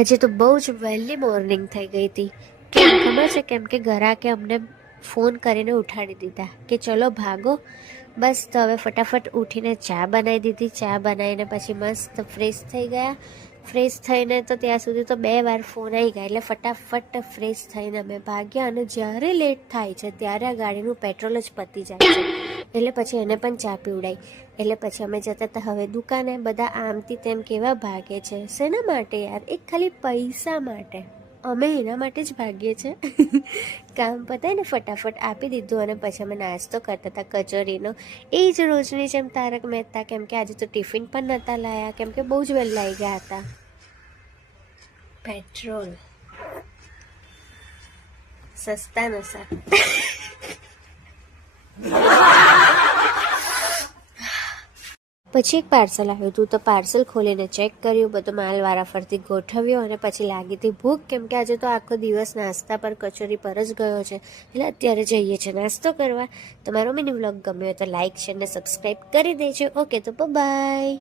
આજે તો બહુ જ વહેલી મોર્નિંગ થઈ ગઈ હતી. કેમ ખબર છે? કેમ કે ઘરાકે અમને ફોન કરીને ઉઠાડી દીધા કે ચલો ભાગો. બસ તો હવે ફટાફટ ઉઠીને ચા બનાવી દીધી. ચા બનાવીને પછી મસ્ત ફ્રેશ થઈ ગયા. ફ્રેશ થઈને તો ત્યાં સુધી તો 2 વાર ફોન આવી ગયા, એટલે ફટાફટ ફ્રેશ થઈને અમે ભાગ્યા. અને જ્યારે લેટ થાય છે ત્યારે આ ગાડીનું પેટ્રોલ જ પતી જાય છે, એટલે પછી એને પણ ચા પીવડાવી. એટલે પછી અમે જતા હતા હવે દુકાને. બધા આમથી તેમ કેવા ભાગે છે, શેના માટે યાર? એક ખાલી પૈસા માટે. અમે એના માટે જ ભાગીએ છીએ. કામ પતાય ને ફટાફટ આપી દીધું અને પછી અમે નાસ્તો કરતા હતા કચોરીનો. એ જ રોજની જેમ તારક મહેતા. કેમ કે આજે તો ટિફિન પણ નહોતા લાયા, કેમ કે બહુ જ વહેલા આવી ગયા હતા. પેટ્રોલ સસ્તા નશા. પછી એક પાર્સલ આવ્યું હતું, તો પાર્સલ ખોલીને ચેક કર્યું, બધો માલ વારાફરતી ગોઠવ્યો અને પછી લાગી હતી ભૂખ. કેમ કે આજે તો આખો દિવસ નાસ્તા પર કચોરી પર જ ગયો છે, એટલે અત્યારે જઈએ છીએ નાસ્તો કરવા. તમારો મિની વ્લોગ ગમ્યો તો લાઇક, શેર ને સબસ્ક્રાઈબ કરી દેજો. ઓકે, તો બાય.